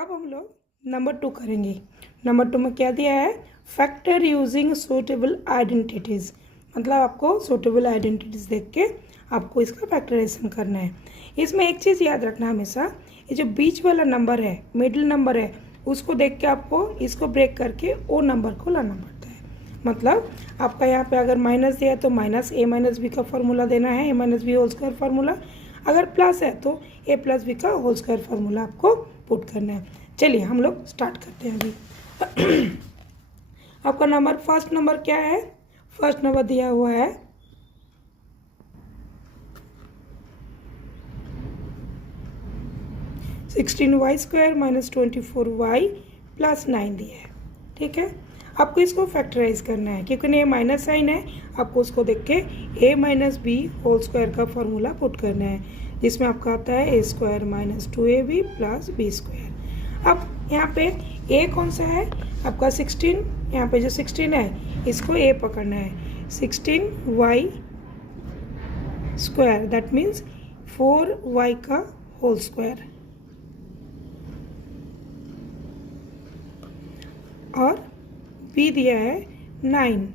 अब हम लोग नंबर 2 करेंगे। नंबर 2 में क्या दिया है? फैक्टर यूजिंग सूटेबल आइडेंटिटीज़, मतलब आपको सूटेबल आइडेंटिटीज़ देख के आपको इसका फैक्टराइजेशन करना है। इसमें एक चीज़ याद रखना हमेशा, ये जो बीच वाला नंबर है, मिडिल नंबर है, उसको देख के आपको इसको ब्रेक करके ओ नंबर को लाना पड़ता है। मतलब आपका यहाँ पे अगर माइनस दिया है तो माइनस ए माइनस बी का फॉर्मूला देना है, a minus B whole square formula. अगर प्लस है तो ए प्लस बी का होल स्क्वायर फार्मूला आपको पुट करना है। चलिए हम लोग स्टार्ट करते हैं अभी। आपका नंबर फर्स्ट नंबर क्या है? फर्स्ट नंबर दिया हुआ है 16y² माइनस 24y प्लस 9 दिया है। ठीक है, आपको इसको फैक्टराइज करना है क्योंकि ये माइनस साइन है। आपको उसको देख के a minus B whole square का फॉर्मूला पुट करना है, जिसमें आपका आता है a² minus 2ab plus b²। अब यहाँ पे a कौन सा है? आपका 16, यहाँ पे जो 16 है इसको a पकड़ना है। 16y² दैट मीन्स 4y का होल स्क्वायर, और b दिया है 9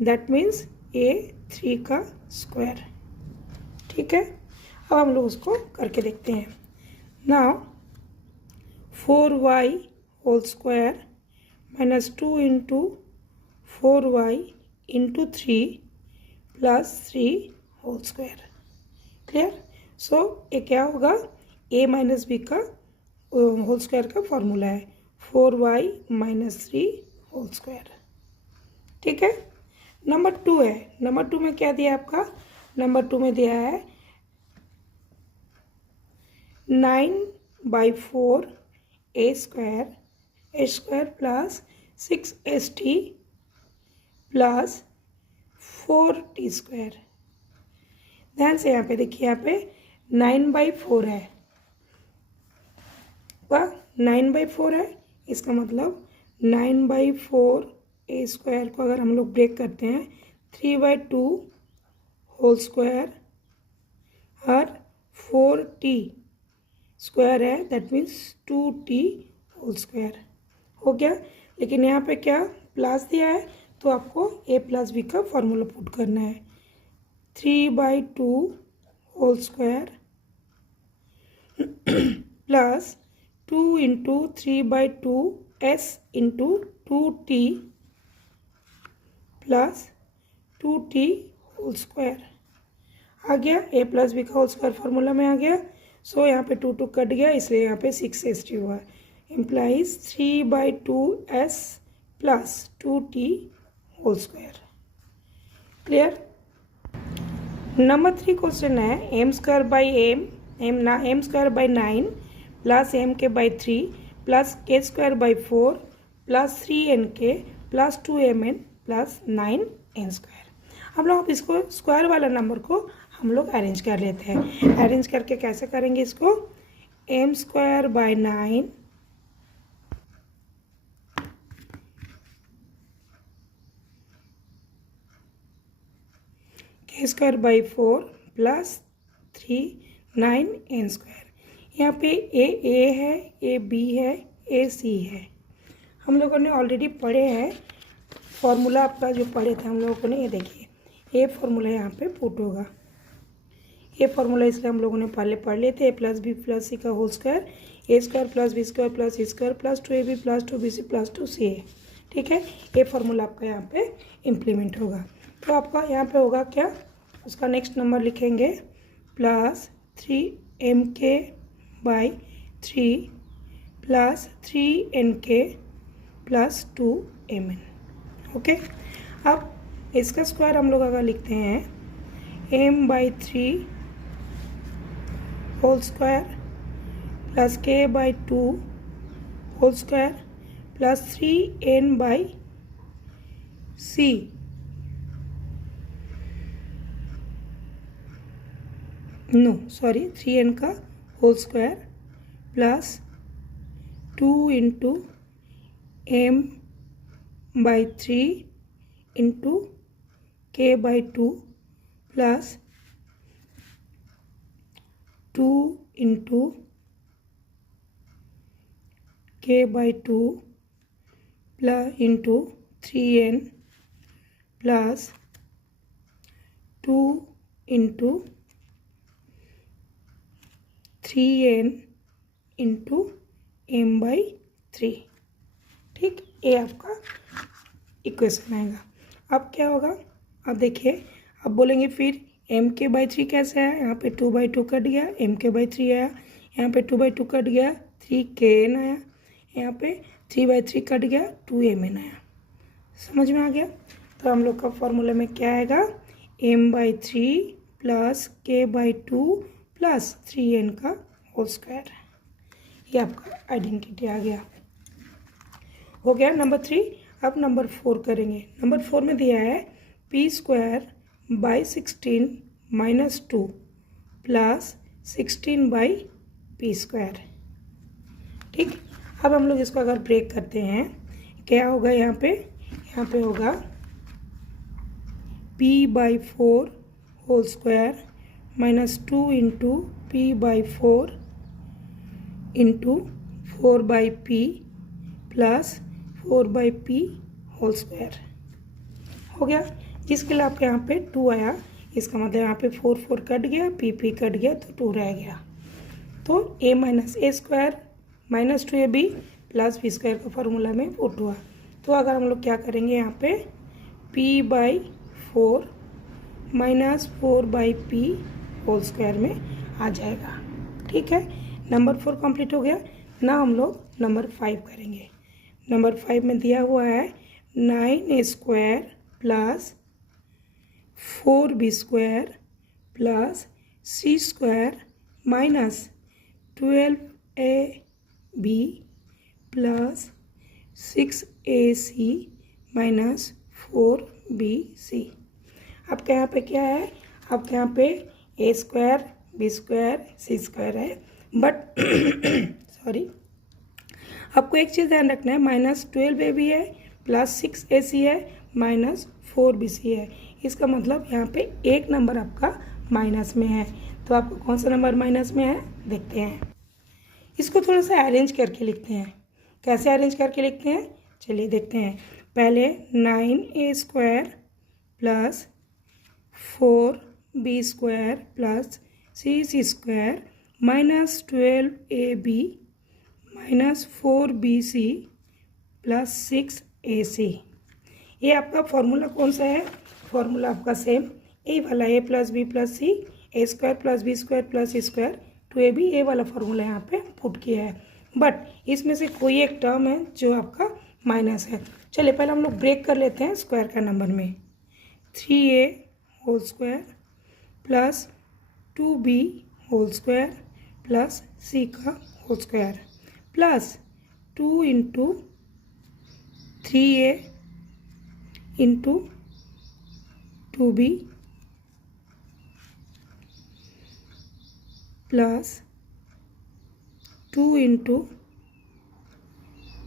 दैट मीन्स a3 का स्क्वायर। ठीक है, अब हम लोग उसको करके देखते हैं। Now 4y whole square minus 2 into 4y into 3 plus 3 whole square. Clear? So ये क्या होगा? a माइनस बी का होल स्क्वायर का फॉर्मूला है 4y माइनस 3 होल स्क्वायर। ठीक है, नंबर 2 है। नंबर 2 में क्या दिया है आपका? नंबर 2 में दिया है 9/4 a² plus 6st plus 4t²। ध्यान से यहाँ पे देखिए, यहाँ पे 9/4 है, वह 9/4 है। इसका मतलब 9/4 a² को अगर हम लोग ब्रेक करते हैं 3/2 होल स्क्वायर और 4t² है that means 2t whole square हो गया। लेकिन यहाँ पे क्या प्लस दिया है तो आपको a प्लस बी का फॉर्मूला पुट करना है। 3/2 whole square plus 2 into 3/2 s into 2t plus 2t whole square आ गया। a प्लस बी का होल स्क्वायर फार्मूला में आ गया। सो यहाँ पे 2 कट गया, इसलिए यहाँ पे 6st हुआ। Implies 3/2s plus 2t whole square. Clear? Number 3 question है m² by m² by 9 plus m/3 plus k² by 4 plus 3nk plus 2mn plus 9n²। हम लोग इसको स्क्वायर वाला नंबर को हम लोग अरेंज कर लेते हैं। अरेंज करके कैसे करेंगे इसको? m² by 9 k² by 4 plus 3 9n²। यहाँ पे ए है, ए बी है, ए सी है। हम लोगों ने ऑलरेडी पढ़े हैं फॉर्मूला, आपका जो पढ़े थे हम लोगों ने, ये देखिए ए फॉर्मूला यहाँ पे पुट होगा। ए फॉर्मूला इसलिए हम लोगों ने पहले पढ़ लिए थे, ए प्लस बी प्लस सी का whole square, a² plus b² plus c² plus 2ab plus 2bc plus 2ca। ठीक है, ये फॉर्मूला आपका यहाँ पे इम्प्लीमेंट होगा। तो आपका यहाँ पे होगा क्या? उसका नेक्स्ट नंबर लिखेंगे plus 3mk by 3 plus 3nk plus 2mn। Okay, अब इसका स्क्वायर हम लोग अगर लिखते हैं m/3 whole square plus k/2 whole square plus 3n/c no sorry 3n का whole square plus 2 into m/3 into k/2 plus 2 into k/2 plus into 3n plus 2 into 3n into m/3। ठीक, ये आपका equation आएगा। अब क्या होगा, अब देखिए, अब बोलेंगे फिर mk/3 कैसे आया, यहाँ पे 2/2 कट गया, mk/3 आया, यहाँ पे 2/2 कट गया, 3kn आया, यहाँ पे 3/3 कट गया, 2mn आया। समझ में आ गया। तो हम लोग का फॉर्मूला में क्या आएगा, m/3 plus k/2 plus 3n का होल स्क्वायर। ये आपका आइडेंटिटी आ गया। हो गया नंबर 3। अब नंबर 4 करेंगे। नंबर 4 में दिया है p²/16 माइनस 2 प्लस 16/p²। ठीक, अब हम लोग इसको अगर ब्रेक करते हैं, क्या होगा यहाँ पे होगा p/4 whole square minus 2 into p/4 into 4/p plus 4/p whole square. हो गया, जिसके लिए आपके यहाँ पे 2 आया, इसका मतलब यहाँ पे 4 कट गया, p कट गया, तो 2 रह गया। तो a minus a square minus 2ab plus b square का फॉर्मूला में पुट हुआ। तो अगर हम लोग क्या करेंगे, यहाँ पे p/4 minus 4/p whole square में आ जाएगा। ठीक है, नंबर 4 कंप्लीट हो गया ना। हम लोग नंबर 5 करेंगे। नंबर 5 में दिया हुआ है 9a² plus 4b² plus c² minus 12ab plus 6ac minus 4bc। आपके यहाँ पे क्या है, आपके यहाँ पे a² b² c² है, बट सॉरी, आपको एक चीज़ ध्यान रखना है, माइनस 12ab है प्लस 6ac है माइनस 4bc है। इसका मतलब यहाँ पे एक नंबर आपका माइनस में है। तो आपको कौन सा नंबर माइनस में है देखते हैं। इसको थोड़ा सा अरेंज करके लिखते हैं। कैसे अरेंज करके लिखते हैं, चलिए देखते हैं। पहले 9a² plus 4b² plus c² minus 12ab minus 4bc plus 6ac। ये आपका फॉर्मूला कौन सा है, फॉर्मूला आपका सेम ए वाला, a प्लस बी प्लस सी a² plus b² plus c², 2ab A वाला फॉर्मूला यहाँ पे पुट किया है। बट इसमें से कोई एक टर्म है जो आपका माइनस है। चलिए पहले हम लोग ब्रेक कर लेते हैं स्क्वायर का नंबर में। 3a whole square plus 2b whole square plus c का whole square plus 2 into 3a into 2b plus 2 into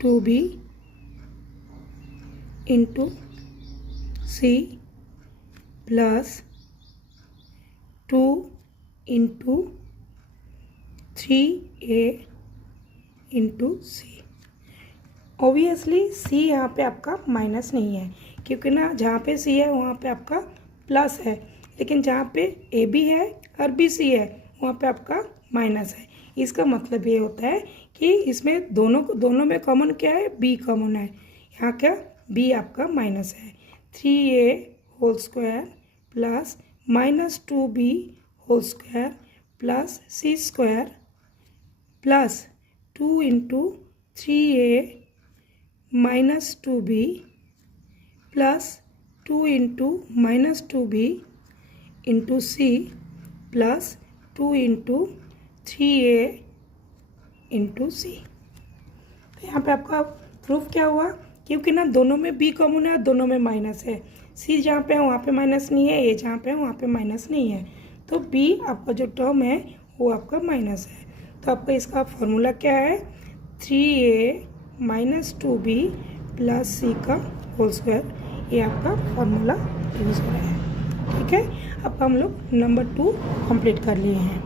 2b into c plus 2 into 3a into c. Obviously c यहाँ पे आपका minus नहीं है, क्योंकि ना जहाँ पे सी है वहाँ पे आपका प्लस है, लेकिन जहाँ पे ए बी है और बी सी है वहाँ पे आपका माइनस है। इसका मतलब ये होता है कि इसमें दोनों में कॉमन क्या है, बी कॉमन है। यहाँ क्या, बी आपका माइनस है। 3a whole square plus minus 2b whole square plus c² plus 2 into 3a minus 2b plus 2 into minus 2b into c plus 2 into 3a into c. तो यहाँ पे आपका प्रूफ क्या हुआ, क्योंकि ना दोनों में b कॉमन है, दोनों में माइनस है। c जहाँ पे है वहाँ पे माइनस नहीं है, a जहाँ पे है वहाँ पे माइनस नहीं है, तो b आपका जो टर्म है वो आपका माइनस है। तो आपका इसका फॉर्मूला क्या है, 3a माइनस 2b प्लस सी का होल स्क्वायर। ये आपका फॉर्मूला यूज हो रहा है। ठीक है, अब हम लोग नंबर 2 कंप्लीट कर लिए हैं।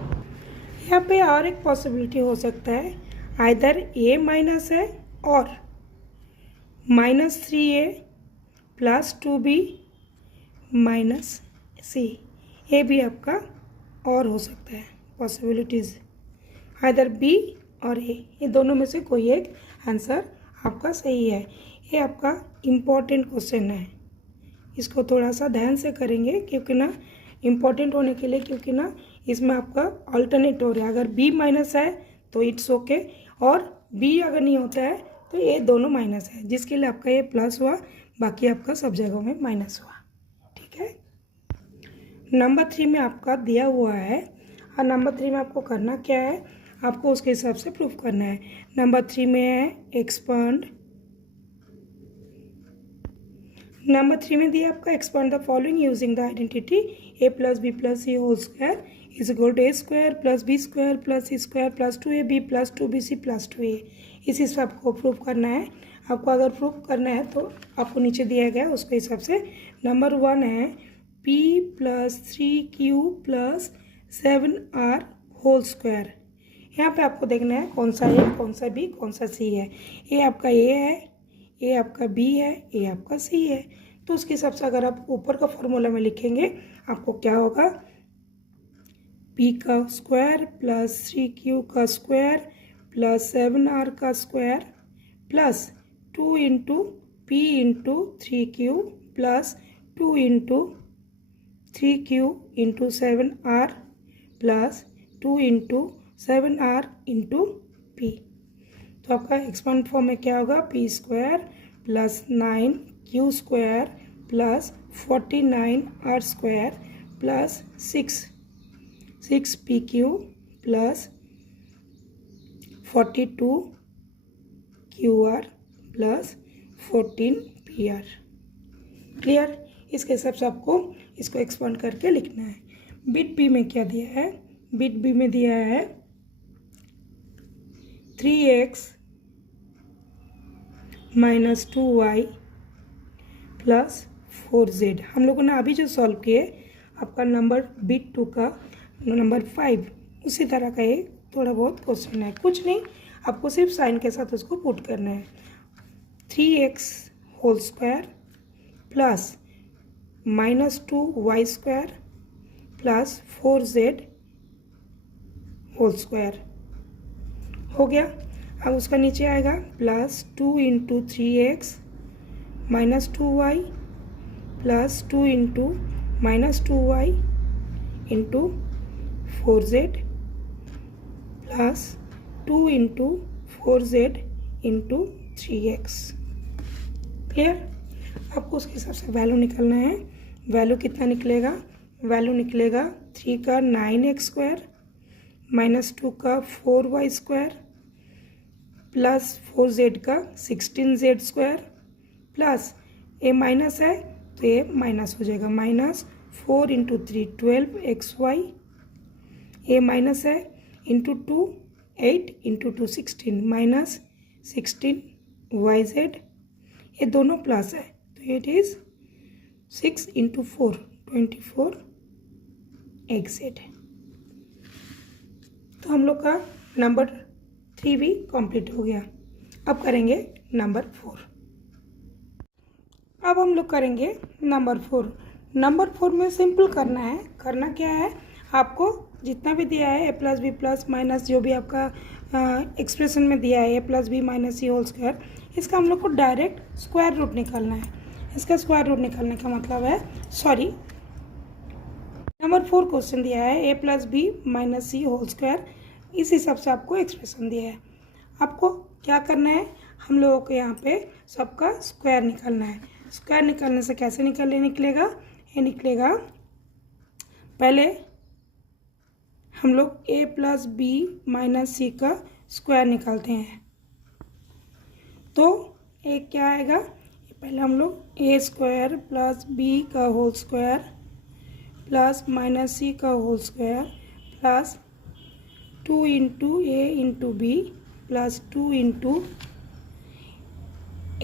यहाँ पे और एक पॉसिबिलिटी हो सकता है, आइदर ए माइनस है और -3a plus 2b minus c, ये भी आपका और हो सकता है पॉसिबिलिटीज़, आइदर बी और ए, ये दोनों में से कोई एक आंसर आपका सही है। ये आपका इम्पॉर्टेंट क्वेश्चन है, इसको थोड़ा सा ध्यान से करेंगे क्योंकि ना इम्पॉर्टेंट होने के लिए, क्योंकि ना इसमें आपका अल्टरनेट हो रहा है। अगर बी माइनस है तो इट्स ओके, और बी अगर नहीं होता है तो ये दोनों माइनस है, जिसके लिए आपका ये प्लस हुआ, बाकी आपका सब जगहों में माइनस हुआ। ठीक है। नंबर 3 में आपका दिया हुआ है, और नंबर 3 में आपको करना क्या है, आपको उसके हिसाब से प्रूफ करना है। नंबर 3 में है एक्सपांड, नंबर 3 में दिया आपका expand the following using the identity A plus B plus C whole square is equal to A square plus B square plus C square plus 2ab plus 2bc plus 2a। इस हिसाब आपको proof करना है। आपको अगर proof करना है तो आपको नीचे दिया गया है उसके हिसाब से। नंबर 1 है p plus 3q plus 7r whole square. यहाँ पे आपको देखना है कौन सा ए, कौन सा बी, कौन सा सी है। ये आपका ए है, ये आपका बी है, ये आपका सी है। तो उसके हिसाब से अगर आप ऊपर का फॉर्मूला में लिखेंगे आपको क्या होगा, p का स्क्वायर प्लस 3q का स्क्वायर प्लस 7r का square plus 2 into p into 3q plus 2 into 3q into 7r plus 2 into 7r into p। तो आपका एक्सपांड फॉर्म में क्या होगा, p square plus 9q square plus 49r square plus 6pq plus 42qr plus 14pr। Clear. इसके हिसाब से आपको इसको एक्सपांड करके लिखना है। बिट बी में क्या दिया है, बिट बी में दिया है 3x minus 2y plus 4z। हम लोगों ने अभी जो सॉल्व किए, आपका नंबर बिट 2 का नंबर 5 उसी तरह का एक थोड़ा बहुत क्वेश्चन है, कुछ नहीं, आपको सिर्फ साइन के साथ उसको पुट करना है। 3x whole square plus minus 2y square plus 4z whole square हो गया। अब उसका नीचे आएगा plus 2 into 3x minus 2y plus 2 into minus 2y into 4z plus 2 into 4z into 3x। Clear. आपको उसके हिसाब से वैल्यू निकालना है। वैल्यू कितना निकलेगा, वैल्यू निकलेगा 3 का 9x स्क्वायर माइनस 2 का 4y स्क्वायर प्लस 4z का 16z स्क्वायर प्लस ए माइनस है तो ये माइनस हो जाएगा, माइनस 4 इंटू 3 12xy, ए माइनस है इंटू 2 8 इंटू 2 16 माइनस 16yz, ये दोनों प्लस है तो इट इज़ 6 इंटू 4 24xz। तो हम लोग का नंबर 3 भी कंप्लीट हो गया। अब करेंगे नंबर 4। अब हम लोग करेंगे नंबर 4। नंबर 4 में सिंपल करना है। करना क्या है, आपको जितना भी दिया है ए प्लस बी प्लस माइनस जो भी आपका एक्सप्रेशन में दिया है ए plus B minus c whole square, इसका हम लोग को डायरेक्ट स्क्वायर रूट निकालना है। इसका स्क्वायर रूट निकालने का मतलब है, सॉरी, नंबर 4 क्वेश्चन दिया है ए plus B minus c whole square, इस हिसाब से आपको एक्सप्रेशन दिया है। आपको क्या करना है, हम लोगों को यहाँ पे सबका स्क्वायर निकालना है। स्क्वायर निकालने से कैसे निकलेगा, ये निकलेगा, पहले हम लोग ए प्लस बी माइनस सी का स्क्वायर निकालते हैं। तो एक क्या आएगा, पहले हम लोग ए स्क्वायर प्लस बी का whole square plus minus c का whole square plus 2 into a into b plus 2 into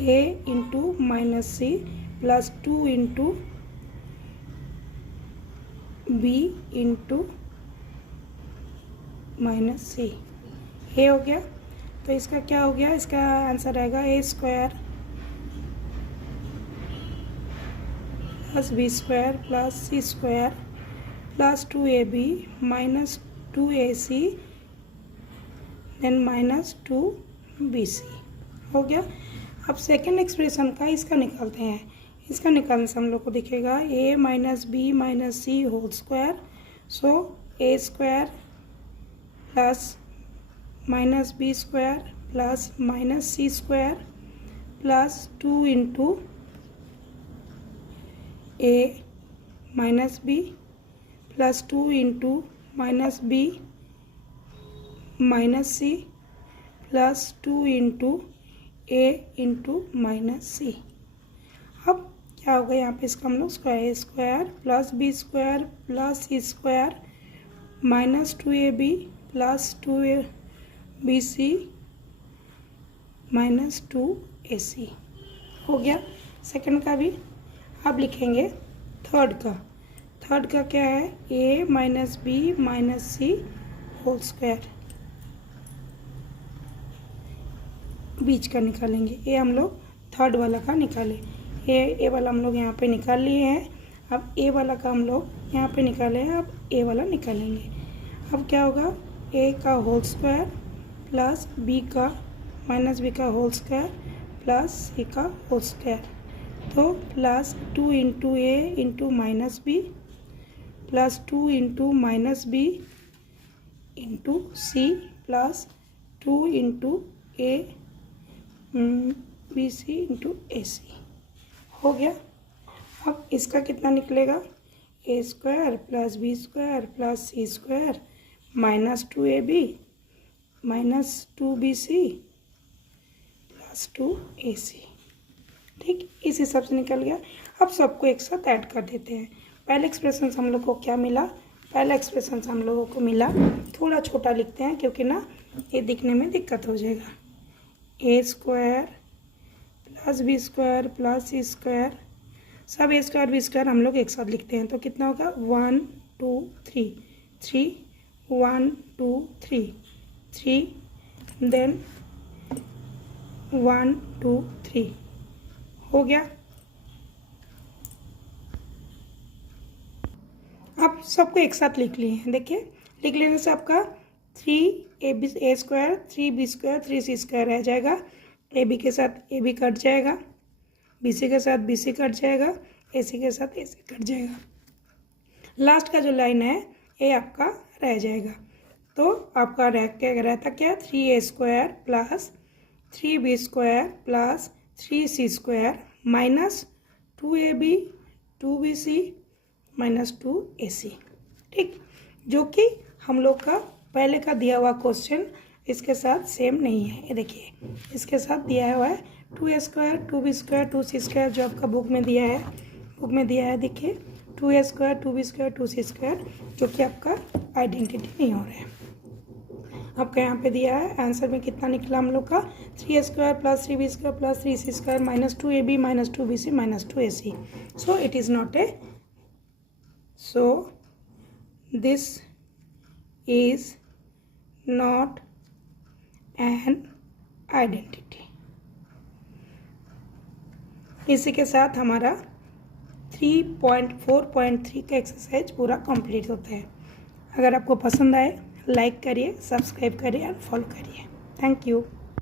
a into minus c plus 2 into b into minus c, ये हो गया। तो इसका क्या हो गया, इसका आंसर आएगा a square plus B square plus C square plus 2ab minus 2ac then minus 2bc हो गया। अब सेकेंड एक्सप्रेशन का इसका निकालते हैं। इसका निकालने से हम लोग को दिखेगा a minus b minus c whole square, so a square plus minus b square plus minus c square plus 2 into a minus b plus 2 into minus b minus c plus 2 into a into minus c. अब क्या होगा यहाँ पे इसका हम लोग square, a square plus B square plus C square minus 2ab plus 2bc minus 2ac हो गया सेकंड का भी। अब लिखेंगे थर्ड का। थर्ड का क्या है, a minus b minus c whole square, बीच का निकालेंगे। ए हम लोग थर्ड वाला का निकाले, ए वाला हम लोग यहाँ पे निकाल लिए हैं। अब ए वाला का हम लोग यहाँ पे निकाले हैं, अब ए वाला निकालेंगे। अब क्या होगा, ए का होल स्क्वायर प्लस बी का माइनस बी का होल स्क्वायर प्लस सी का होल स्क्वायर, तो plus 2 into a into minus b plus 2 into minus b into c plus 2 into a b c into a c हो गया। अब इसका कितना निकलेगा, a square plus B square plus C square minus 2ab minus 2bc plus 2ac। ठीक, इस हिसाब से निकल गया। अब सबको एक साथ ऐड कर देते हैं। पहले एक्सप्रेशन से हम लोग को क्या मिला, पहला एक्सप्रेशन से हम लोगों को मिला, थोड़ा छोटा लिखते हैं क्योंकि ना ये दिखने में दिक्कत हो जाएगा। A square plus B square plus C square, सब ए स्क्वायर बी स्क्वायर हम लोग एक साथ लिखते हैं, तो कितना होगा 1 2 3 3 1 2 3 3 देन 1 2 3 हो गया। अब सबको एक साथ लिख लिए हैं। देखिए लिख लेने से आपका 3a square 3b square 3c square रह जाएगा। ए बी के साथ ए बी कट जाएगा, बी सी के साथ बी सी कट जाएगा, ए सी के साथ ए सी कट जाएगा। लास्ट का जो लाइन है ये आपका रह जाएगा। तो आपका रहता क्या, 3a square plus 3b square plus 3c square minus 2ab 2bc minus 2ac। ठीक, जो कि हम लोग का पहले का दिया हुआ क्वेश्चन इसके साथ सेम नहीं है। ये देखिए इसके साथ दिया हुआ है 2a square 2b square 2c square, जो आपका बुक में दिया है देखिए 2a square 2b square 2c square, जो कि आपका आइडेंटिटी नहीं हो रहा है। आपका यहाँ पे दिया है आंसर में कितना निकला हम लोग का, 3a square plus 3b square plus 3c square minus 2ab minus 2bc minus 2ac। So it is not a, so this is not an identity. इसी के साथ हमारा 3.4.3 का एक्सरसाइज पूरा कंप्लीट होता है। अगर आपको पसंद आए लाइक करिए, सब्सक्राइब करिए और फॉलो करिए। Thank you.